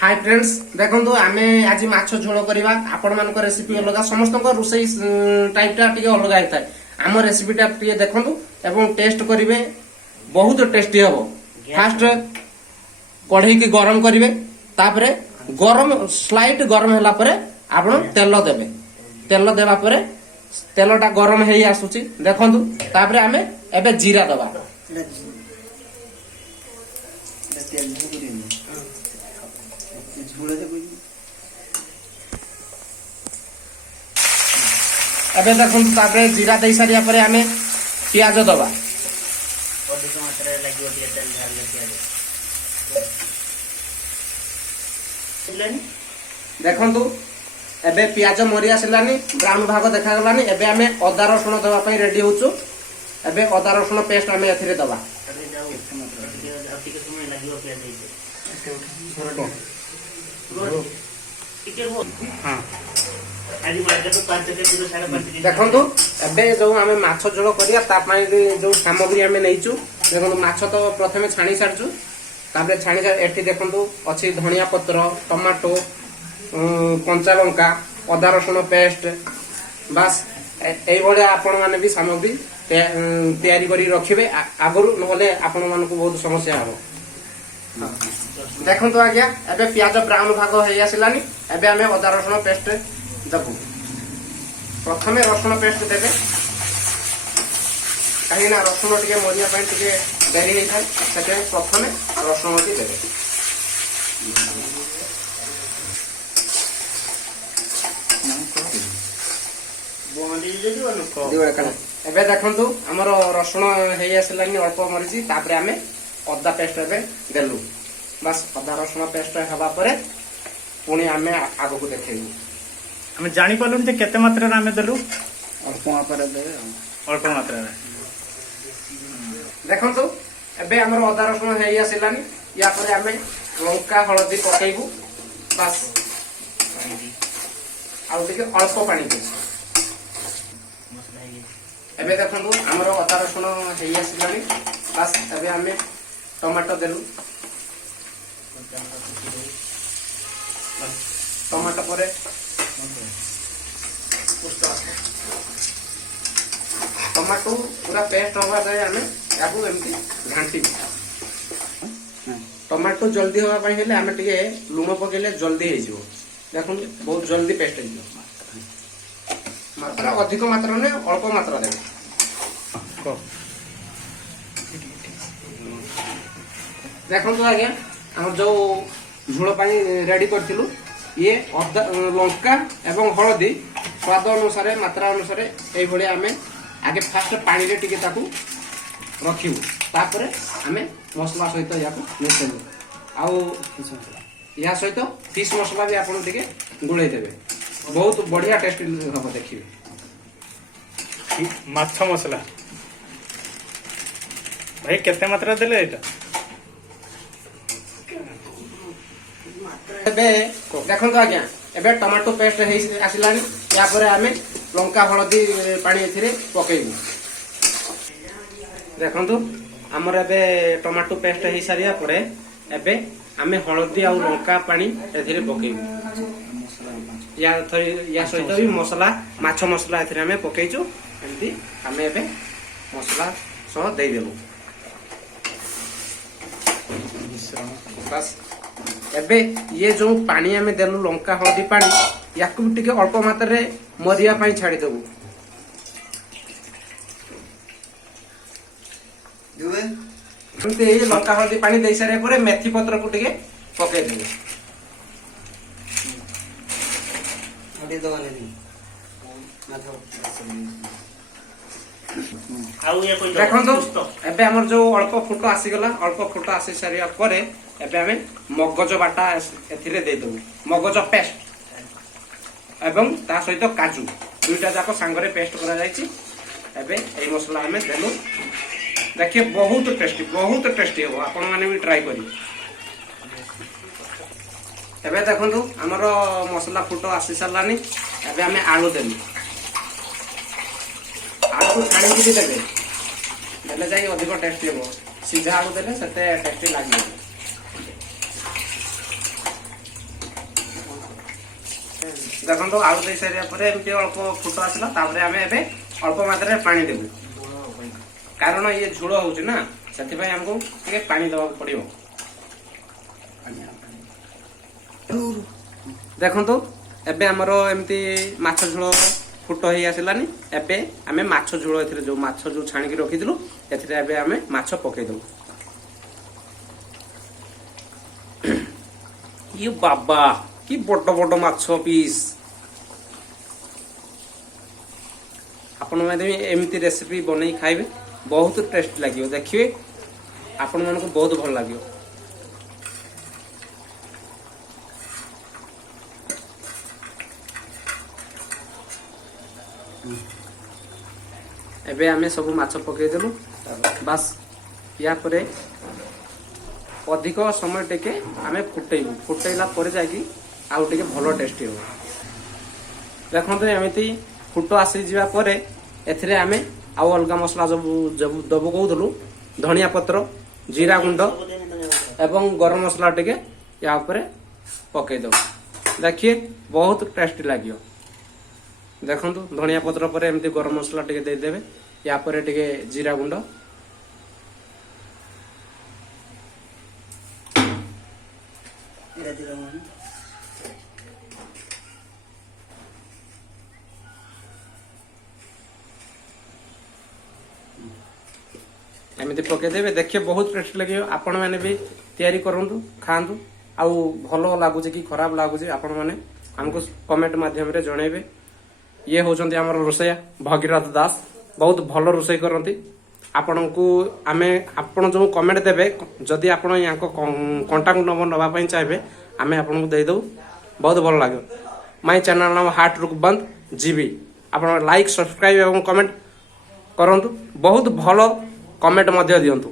Hi friends देखो आम आज माछ झोल करवा आपण मान रेसिपी अलग समस्त रोसई टाइप टा टिके अलग होता है आम रेसिपीटा टिके देखु एवं टेस्ट करेंगे बहुत टेस्टी हम फास्ट कढ़ई की गरम करेंगे तापरे गरम स्लाइट गरम होला परे आपण तेल देबे तेल देवा परे तेलटा गरम हेई आसुची देखंतु तापरे आमे एबे जीरा दबा एबे देखंतु तापरे जीरा देई सारिया परे आमे प्याज दबा अधिक मात्रा लागि ओटिया तेल ढाल प्याज देखंतु एबे प्याज मरी आसलानी ब्राउन भाग देखा गलानी एबे आमे अदा रसुण दबा पई रेडी होचु एबे अदा रसुण पेस्ट आमे एथिरे दबा अबे जाऊ अधिक समय लागि प्याज देइसे हां आज मार्केट तो 5 किलो 5.5 देखंतु एबे जो आमे माछ झोल करिया ता पई जो सामग्री आमे नैचु देखंतु माछ तो प्रथमे छाणी सारचु तापरे छाणी एठी देखंतु अछि धनिया पत्र टमाटो कंचा लंका अदा रसुण पेस्ट बास एई भले आपण माने भी सामग्री तैयारी करी रखिबे आगरु नले आपण मानकु बहुत समस्या हबो देखंतु आज्ञा एबे प्याज ब्राउन भाग हेई आसिलानी एबे हमें अदा रसुण पेस्ट दबु प्रथमे रसुण पेस्ट देबे कहीं ना रसुण टिके मरिया पई टिके देरी हे थाय सेते प्रथमे रसुण टी देबे एबे देखंतु हमर रसुण हेई आसिलानी अल्प मरिची तापरे हमें अदा पेस्ट एबे देलु बस अदा रसुण पेस्ट हवा परे पुणी हमें आगो को देखेबु हम जानी पालुन जे केते मात्रा रे हमें देलु अल्प मात्रा देबे अल्प मात्रा रे देखंतु एबे हमर अदा रसुण हेई आसिलानी या परे हमें लंका हळदी पकेइबु बस आउ टिके अल्प पानी दे एबे देखंतु हमर अदा रसुण हेई आसिलानी बस एबे हमें टमाटो देलु टमाटो परे टमाटो पूरा पेस्ट होगा जाए हमें याकू एमती घांटी टमाटो जल्दी होगा पाई हेले हमें टिके लूण पकेले जल्दी हे जिवो देखुन बहुत जल्दी पेस्ट हे जिवो मात्रा अधिक मात्रा ने अल्प मात्रा देबे देखंतु आज्ञा हम जो झोल पानी रेडी करथिलु ये अदा लंका एवं हळदी स्वाद अनुसार मात्रा अनुसार एई भली हमें आगे फास्ट पानी रे टिके ताकू रखिबु तापरे हमें मसला सहित याकू मिसेबु आउ या सहित फिश मसला भी आपण टिके गुळै देबे बहुत बढ़िया टेस्ट हबो देखिबे माछ मसला भाई केते मात्रा देले एटा एबे देखंतु आज्ञा एबे टमाटो पेस्ट हेई आसिलानी या परे हमें लंका हळदी पानी एथिरे पकेइबु देखंतु हमर एबे टमाटो पेस्ट हेई सारिया परे एबे हमें हळदी आ लंका पानी एथिरे पकेइबु या सहित भी मसला माछ मसला एथिरे हमें पकेइचु एंती हमें एबे मसला सह देई देबु बस एबे ये जो पानी हमें देलु लंका हळदी पानी याकू टिके अल्प मात्रा रे मरिया पाई छाडी देबु दुबे ये लंका हळदी पानी देई सारे परे मेथी पत्र को टिके पके देबु अडी दवाले दी माथो आउ ये कोई देखंतु एबे हमर जो अल्प फुटो आसी गला अल्प फुटो आसी सारिया परे एबे हमें मगज बाटा एथिरे दे दउ मगज पेस्ट एवं ता सहित काजू दुईटा जाको सांगरे पेस्ट करा जायछि एबे एई मसला हमें देलु देखिए बहुत टेस्टी हो आपण माने भी ट्राई करी एबे देखंतु हमर मसला फुटो आसी सरलानी एबे हमें आलू देलु आलू छाणी की देबे देले जाई अधिक टेस्टी हो सीधा आलू देले सेते टेस्टी लागियो ଦେଖନ୍ତୁ ଆଳୁ ଦେଇ ସାରିବା ପରେ ଏମିତି ଅଳ୍ପ ଫୁଟ ଆସିଲା, ତାପରେ ଆମେ ଏବେ ଅଳ୍ପ ମାତ୍ରାରେ ପାଣି ଦେବୁ, କାରଣ ଇଏ ଝୋଳ ହଉଛି ନା, ସେଥିପାଇଁ ଆମକୁ ଟିକେ ପାଣି ଦେବାକୁ ପଡିବ। ଦେଖନ୍ତୁ ଏବେ ଆମର ଏମିତି ମାଛ ଝୋଳ ଫୁଟ ହେଇ ଆସିଲାନି। ଏବେ ଆମେ ମାଛ ଝୋଳ ଏଥିରେ ଯୋଉ ମାଛ ଯୋଉ ଛାଣିକି ରଖିଥିଲୁ ଏଥିରେ ଏବେ ଆମେ ମାଛ ପକେଇଦବୁ। ଇଏ ବାବା କି ବଡ ବଡ ମାଛ ପିସ୍। ଆପଣମାନେ ଏମିତି ରେସିପି ବନେଇ ଖାଇବେ, ବହୁତ ଟେଷ୍ଟ ଲାଗିବ, ଦେଖିବେ ଆପଣମାନଙ୍କୁ ବହୁତ ଭଲ ଲାଗିବ। ଏବେ ଆମେ ସବୁ ମାଛ ପକେଇଦେଲୁ, ବାସ୍ ୟା ପରେ ଅଧିକ ସମୟ ଟିକେ ଆମେ ଫୁଟେଇବୁ, ଫୁଟେଇଲା ପରେ ଯାଇକି ଆଉ ଟିକେ ଭଲ ଟେଷ୍ଟି ହେବ। ଦେଖନ୍ତୁ ଏମିତି ଫୁଟ ଆସିଯିବା ପରେ ଏଥିରେ ଆମେ ଆଉ ଅଲଗା ମସଲା ଦବୁ କହୁଥିଲୁ, ଧନିଆ ପତ୍ର, ଜିରା ଗୁଣ୍ଡ ଏବଂ ଗରମ ମସଲା ଟିକେ ୟା ଉପରେ ପକେଇଦବୁ। ଦେଖିଏ ବହୁତ ଟେଷ୍ଟି ଲାଗିବ। ଦେଖନ୍ତୁ ଧନିଆ ପତ୍ର ପରେ ଏମିତି ଗରମ ମସଲା ଟିକେ ଦେଇଦେବେ, ୟା ପରେ ଟିକେ ଜିରା ଗୁଣ୍ଡ, ଏମିତି ପକେଇଦେବେ, ଦେଖିବେ ବହୁତ ଟେଷ୍ଟି ଲାଗିବ। ଆପଣ ମାନେ ବି ତିଆରି କରନ୍ତୁ, ଖାଆନ୍ତୁ, ଆଉ ଭଲ ଲାଗୁଛି କି ଖରାପ ଲାଗୁଛି ଆପଣ ମାନେ ଆମକୁ କମେଣ୍ଟ ମାଧ୍ୟମରେ ଜଣେଇବେ। ଇଏ ହଉଛନ୍ତି ଆମର ରୋଷେଇଆ ଭଗୀରଥ ଦାସ, ବହୁତ ଭଲ ରୋଷେଇ କରନ୍ତି। ଆପଣଙ୍କୁ ଆପଣ ଯୋଉ କମେଣ୍ଟ ଦେବେ, ଯଦି ଆପଣ ୟାଙ୍କ କଣ୍ଟାକ୍ଟ ନମ୍ବର ନେବା ପାଇଁ ଚାହିଁବେ ଆମେ ଆପଣଙ୍କୁ ଦେଇଦେବୁ, ବହୁତ ଭଲ ଲାଗିବ। ମାଇ ଚ୍ୟାନେଲ ନାମ ହାର୍ଟ ରୁକ୍ ବନ୍ଦ ଜିବି। ଆପଣ ଲାଇକ୍, ସବସ୍କ୍ରାଇବ ଏବଂ କମେଣ୍ଟ କରନ୍ତୁ, ବହୁତ ଭଲ କମେଣ୍ଟ ମଧ୍ୟ ଦିଅନ୍ତୁ।